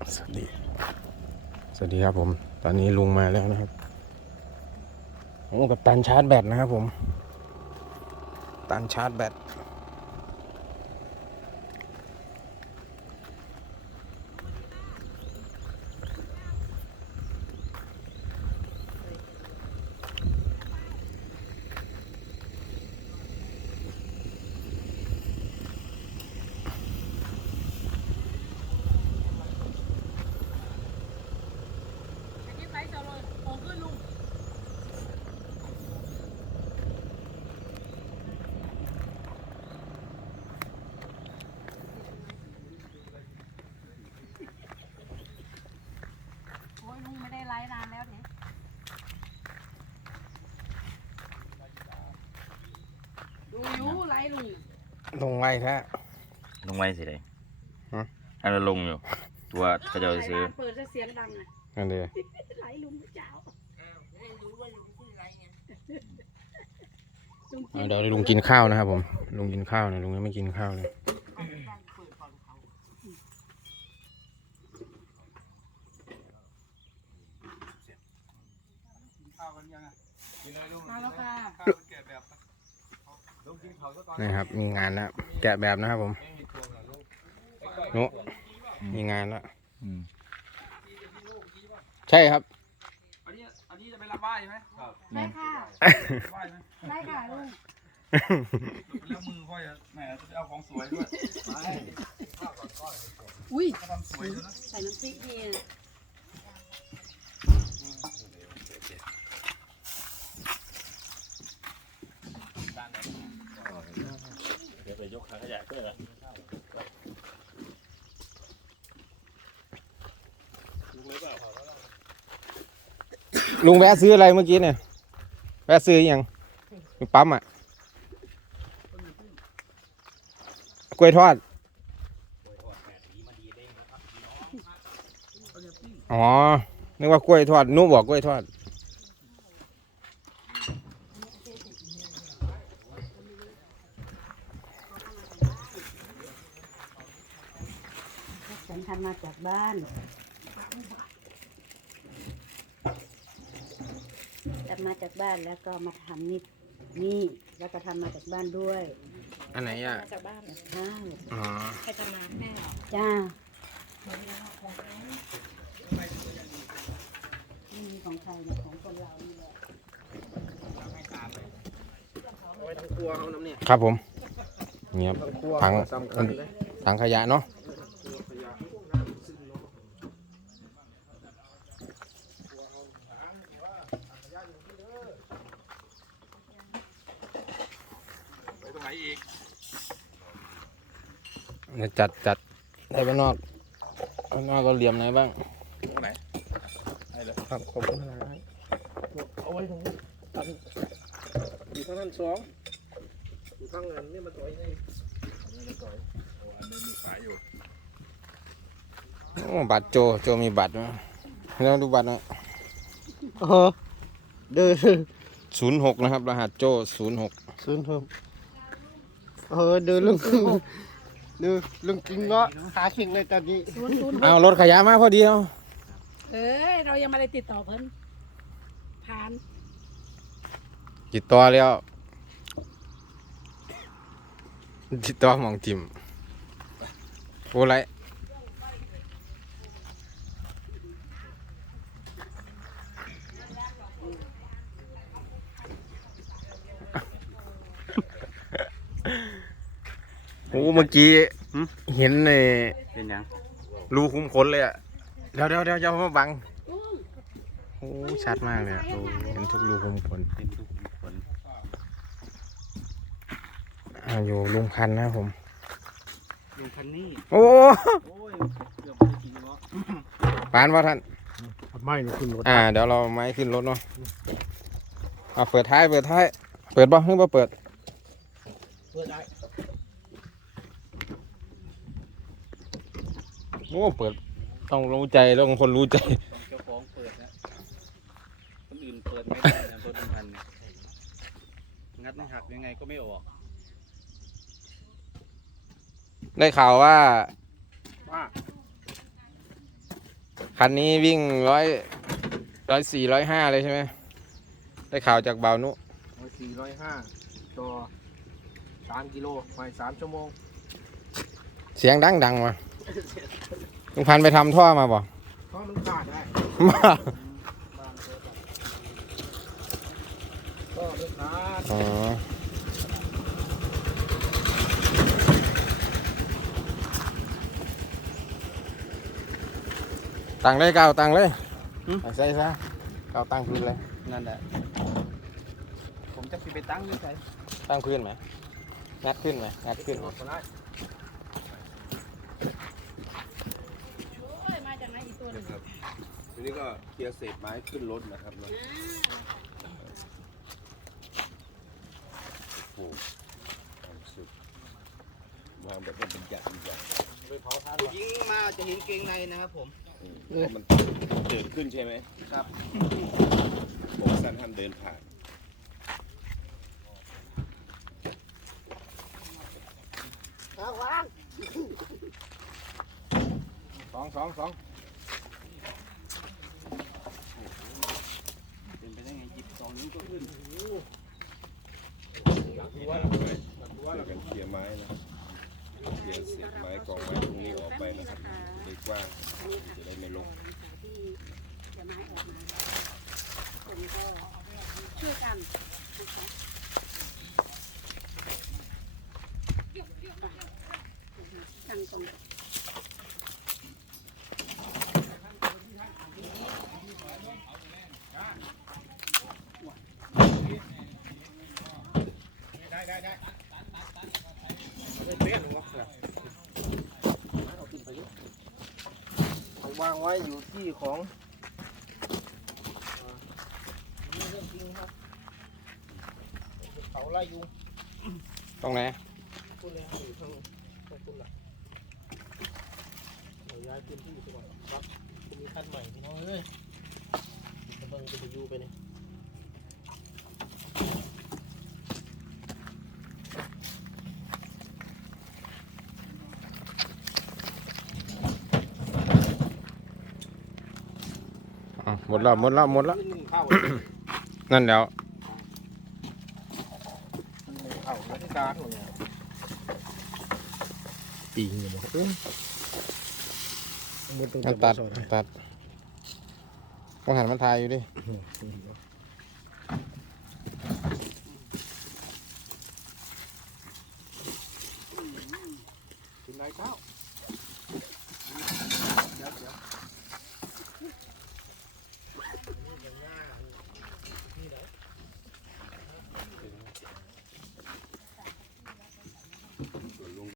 สวัสดี สวัสดีครับผม ตอนนี้ลุงมาแล้วนะครับโอ้กับตันชาร์จแบตนะครับผม ตันชาร์จแบต อันนี้ไปจะลอยของขึ้นลุง โอ้ยลุงไม่ได้ไลฟ์นานแล้วเนี่ยดูอยูไลฟ์ลุงลงไว้แท้ ลงไว้สิเลยฮะ อันนั้นลงอยู่ ตัวเขาจะเอาไปซื้อไลฟ์บ้านเปิดจะเสียงดังอะนั่นเลยไลฟ์ลุงเจ้า ลุงเอาเดี๋ยวลุงกินข้าวนะครับผม ลุงกินข้าวนะลุงยังไม่กินข้าวเลยมาแล้วค่ะนี่ครับ มีงานแล้วแกะแบบนะครับผมนุมีงานแล้ว อืม ใช่ครับอั นนี้อันนี้จะไปรับไหว้ใช่ไหมครับได้ค่ะ ไหว้ไหมได้ค่ะลุงแล้วมือค่อยอะแหมจะเอาของสวยด้วยอุ้ยเขาทำสวยด้วยนะใส่น้ำพริกนี่เดี๋ยวไปยกขาขยะเพื่อละ ลุงแวะซื้ออะไรเมื่อกี้เนี่ย แวะซื้ออยังปั๊มอะ กล้วยทอด อ๋อ นึกว่ากล้วยทอดนุบอกกล้วยทอด ฉันทำมาจากบ้านทำ มาจากบ้านแล้วก็มาทำนี่นี่แล้วก็ทำมาจากบ้านด้วยอันไหนอะมาจากบ้านข้าวอ๋อใครทำมาแม่จ้าไม่มีของใครเนี่ยของคนเรานี่แหละครับผมเงียบถังถังขยะเนาะ ไปตรงไหน อีกเดี๋ยวจัดจัดได้ไปนอกไปนอกก็เหลี่ยมไหนบ้างตรงไหนให้เลยครับขอบคุณนะเอาไว้ตรงนี้ตันอยู่ข้างนั้นสองอยู่ข้างนั้นนี่มาต่อยนี่นี่มาต่อยโอ้อันนี้มีฝาอยู่โอ้บัตรโจโจมีบัตรไหมแล้วดูบัตรหนะเออเดินศูนย์หกนะครับ รหัสโจศูนย์หกศูนย์หก เออเดินลุงเดินลุงกินเงาะหาขิงเลยตอนนี้ศูนย์ศูนย์เอารถขยะมาพอดีเอาเอ้ย เรายังไม่ได้ติดต่อเพิ่นผ่านติดต่อแล้วติดต่อหมองจิมโอ้ไร โอ้เมื่อกี้เห็นในเป็นยังรูคุ้มขนเลยอะเดี๋ยวเดี๋ยวเดี๋ยวจะมาบังโอ้ชัดมากเลยอะเห็นทุกรูคุ้มขนเป็นทุกคนอ่าอยู่ลุงพันธุ์นะครับผมลุงคันนี่โอ้โอ้ยเกือบไม่ได้กินเนาะปานว่าท่านไม่หนูขึ้นรถอ่าเดี๋ยวเราไม้ขึ้นรถเนาะเอาเปิดท้ายเปิดท้าย เปิดบ่หรือบ่เปิดเพื่อได้ โอ้เปิดต้องรู้ใจต้องคนรู้ใจเจ้าของเปิดนะคนอื่นเปิดไม่ได้นะรถลุงคันงัดไม่หักยังไงก็ไม่ออกได้ข่าวว่า ว่าคันนี้วิ่งร้อยร้อยสี่ร้อยห้าเลยใช่ไหมได้ข่าวจากเบานุร้อยสี่ร้อยห้าต่อสามกิโลไปสามชั่วโมง เสียงดังดังมา ลุงพันธุ์ไปทำท่อมาบ่เพราะมันขาดได้มาก็ไม่ขาดอ๋อตังเลยก้าวตังเลยเอาใส่ซะก้าวตั้งพื้นเลย นั่นแหละ ผมจะไปตั้งอยี่ไสตั้งพื้นไหมงัดขึ้นไหมงัดขึ้นไหมก็ได้ โอ้ยมาจากไหนอีกตัวหนึ่งทีนี้ก็เคลียร์เศษไม้ขึ้นรถนะครับเนาะโอ้โหความสุขวางแบบว่าเป็นหยักเป็นหยักไปเผาทานผู้หญิงมาจะเห็นเกงในนะครับผม อืมเพราะมันเดินขึ้นใช่ไหมครับผมสั้นห้ามเดินผ่าน เอาวาง สองสองสองเป็นไปได้ไงหยิบสองนิ้วก็ขึ้นช่วยกันเคลียร์ไม้นะเคลียร์เศษไม้กองไม้ตรงนี้ออกไปนะครับจะได้กว้างจะได้ไม่ลงที่จะไม้ออกมาผมก็ช่วยกันนะคะ ตั้งตรงเอาวางไว้อยู่ที่ของนี่เรื่องจริงครับเผาไล่ยุงตรงไหนต้นเลยครับอยู่ทางตรงต้นละเดี๋ ยวย้ายพื้นที่ไปก่อนครับคุณมีคันใหม่พี่น้องเอ้ยจะเบิ่งจะไปอยู่ไปเนี่ยอะหมดแล้วหมดแล้วหมดแล้วขึ้นเข้านั่นแล้วเข้าแล้วที่กลางเนี่ย ปีงเลยเอ้ย มันต้องมันจัตับดสอดมันตัดต้องหันมันทายอยู่ดิกินไรเช้า